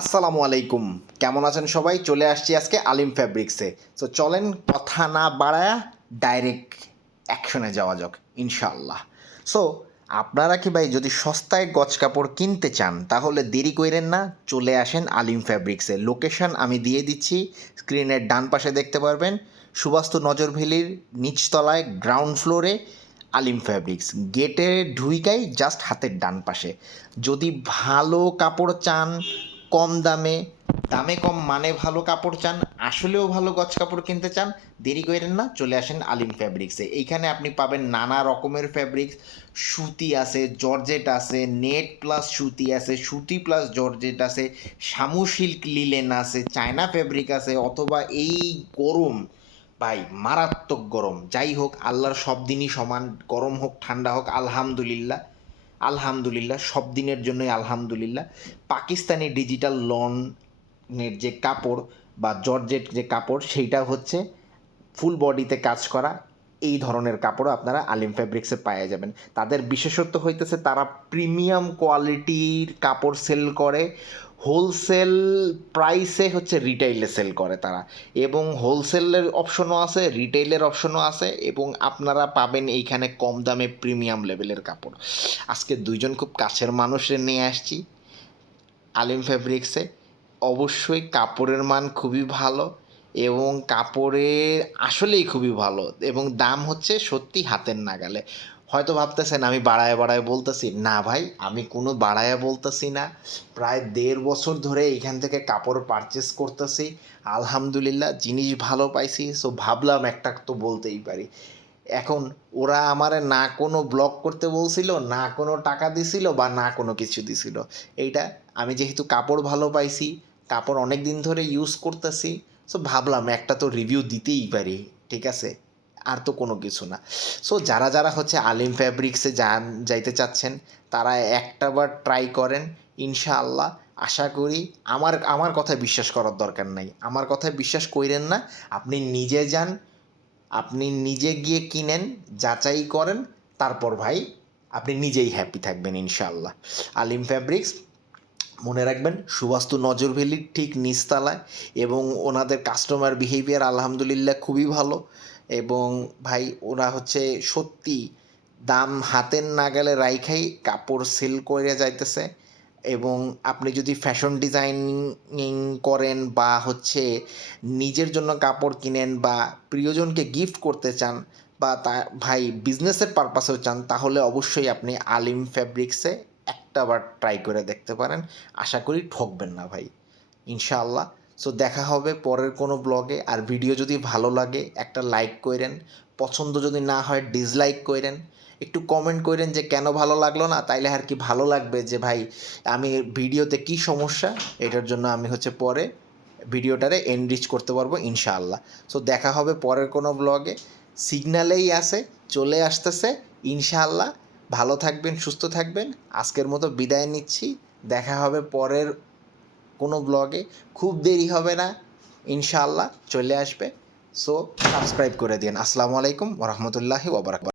আসসালামু আলাইকুম। কেমন আছেন সবাই? চলে আসছি আজকে আলিম ফ্যাব্রিক্সে। তো চলেন কথা না বাড়ায়া ডাইরেক্ট অ্যাকশনে যাওয়া যাক ইনশাল্লাহ সো আপনারা কি ভাই যদি সস্তায় গজ কাপড় কিনতে চান, তাহলে দেরি করেন না, চলে আসেন আলিম ফ্যাব্রিক্সে। লোকেশন আমি দিয়ে দিচ্ছি, স্ক্রিনের ডান পাশে দেখতে পারবেন, সুবাস্তু নজরভেলির নিচতলায় গ্রাউন্ড ফ্লোরে আলিম ফ্যাব্রিক্স। গেটে ঢুইকাই জাস্ট হাতের ডান পাশে। যদি ভালো কাপড় চান কম দামে দামে কম মানে ভালো কাপড় চান, আসলেও ভালো গজ কাপড় কিনতে চান, দেরি করেন না, চলে আসেন আলিম ফ্যাব্রিক্সে এইখানে আপনি পাবেন নানা রকমের ফ্যাব্রিক্স সুতি আছে, জর্জেট আছে, নেট প্লাস সুতি আছে, সুতি প্লাস জর্জেট আছে শামু সিল্ক লিলেন আছে, চায়না ফ্যাব্রিক আছে, অথবা এই গরম, ভাই, মারাত্মক গরম। যাই হোক, আল্লাহর সব দিনই সমান, গরম হোক, ঠান্ডা হোক, আলহামদুলিল্লাহ। আলহামদুলিল্লাহ, সব দিনের জন্যই আলহামদুলিল্লাহ। পাকিস্তানি ডিজিটাল লনের যে কাপড় বা জর্জেট যে কাপড়, সেইটা হচ্ছে ফুল বডিতে কাজ করা এই ধরনের কাপড় আপনারা আলিম ফ্যাব্রিক্সে পাওয়া যাবেন। তাদের বিশেষত্ব হইতেছে তারা প্রিমিয়াম কোয়ালিটির কাপড় সেল করে। হোলসেল প্রাইসে হচ্ছে রিটেইলে সেল করে তারা। এবং হোলসেলের অপশনও আছে, রিটেইলের অপশনও আছে, এবং আপনারা পাবেন এইখানে কম দামে প্রিমিয়াম লেভেলের কাপড়। আজকে দুইজন খুব কাছের মানুষের নিয়ে আসছি, আলিম ফ্যাব্রিক্সে অবশ্যই কাপড়ের মান খুবই ভালো, এবং কাপড়ের আসলেই খুবই ভালো, এবং দাম হচ্ছে সত্যি হাতের নাগালে। হয়তো ভাবতেছেন আমি বাড়ায় বাড়ায় বলতেছি। না ভাই, আমি কোনো বাড়ায় বলতেছি না। প্রায় দেড় বছর ধরে এইখান থেকে কাপড় পারচেস করতেছি। আলহামদুলিল্লাহ, জিনিস ভালো পাইছি সো ভাবলাম একটা তো বলতেই পারি। এখন ওরা আমারে না কোনো ব্লক করতে বলছিল, না কোনো টাকা দিছিল বা না কোনো কিছু দিছিল। এইটা আমি যেহেতু কাপড় ভালো পাইছি, কাপড় অনেক দিন ধরে ইউজ করতেছি সো ভাবলাম একটা তো রিভিউ দিতেই পারি, ঠিক আছে? আর তো কোনো কিছু না। সো যারা যারা হচ্ছে আলিম ফ্যাব্রিক্সে যান, যাইতে চাচ্ছেন, তারা একটাবার ট্রাই করেন, ইনশাআল্লাহ। আশা করি আমার আমার কথায় বিশ্বাস করার দরকার নাই। আমার কথায় বিশ্বাস কইরেন না। আপনি নিজে যান, আপনি নিজে গিয়ে কিনেন, যাচাই করেন, তারপর ভাই আপনি নিজেই হ্যাপি থাকবেন ইনশাআল্লাহ। আলিম ফ্যাব্রিক্স মনে রাখবেন, সুবাস্তু নজর নজরভেলির ঠিক নিচতলায় এবং ওনাদের কাস্টমার বিহেভিয়ার আলহামদুলিল্লাহ খুবই ভালো। এবং ভাই, ওরা হচ্ছে সত্যি দাম হাতের নাগালে রাইখাই কাপড় সেল করে যাইতেছে। এবং আপনি যদি ফ্যাশন ডিজাইনিং করেন বা হচ্ছে নিজের জন্য কাপড় কিনেন বা প্রিয়জনকে গিফট করতে চান বা তা, ভাই বিজনেসের পারপাসেও চান, তাহলে অবশ্যই আপনি আলিম ফ্যাব্রিক্সে একটা বার ট্রাই করে দেখতে পারেন। আশা করি ঠকবেন না ভাই। ইনশাআল্লাহ। সো দেখা হবে পরের কোনো ব্লগে আর ভিডিও যদি ভালো লাগে, একটা লাইক করেন পছন্দ যদি না হয় ডিসলাইক করেন একটু কমেন্ট করেন যে, কেন ভালো লাগল না? তাইলে আর কি ভালো লাগবে যে, ভাই, আমি ভিডিওতে কি সমস্যা? এটার জন্য আমি হচ্ছে পরে ভিডিওটারে এনরিচ করতে পারব, ইনশাআল্লাহ। সো দেখা হবে পরের কোনো ব্লগে সিগনালেই আছে, চলে আসতেছে, ইনশাআল্লাহ। ভালো থাকবেন, সুস্থ থাকবেন। আজকের মতো বিদায় নিচ্ছি। দেখা হবে পরের কোনো ব্লগে খুব দেরি হবে না। ইনশাআল্লাহ চলে আসবে। সো সাবস্ক্রাইব করে দিন আসসালামু আলাইকুম ওরহমতুল্লাহি ওবরাকাত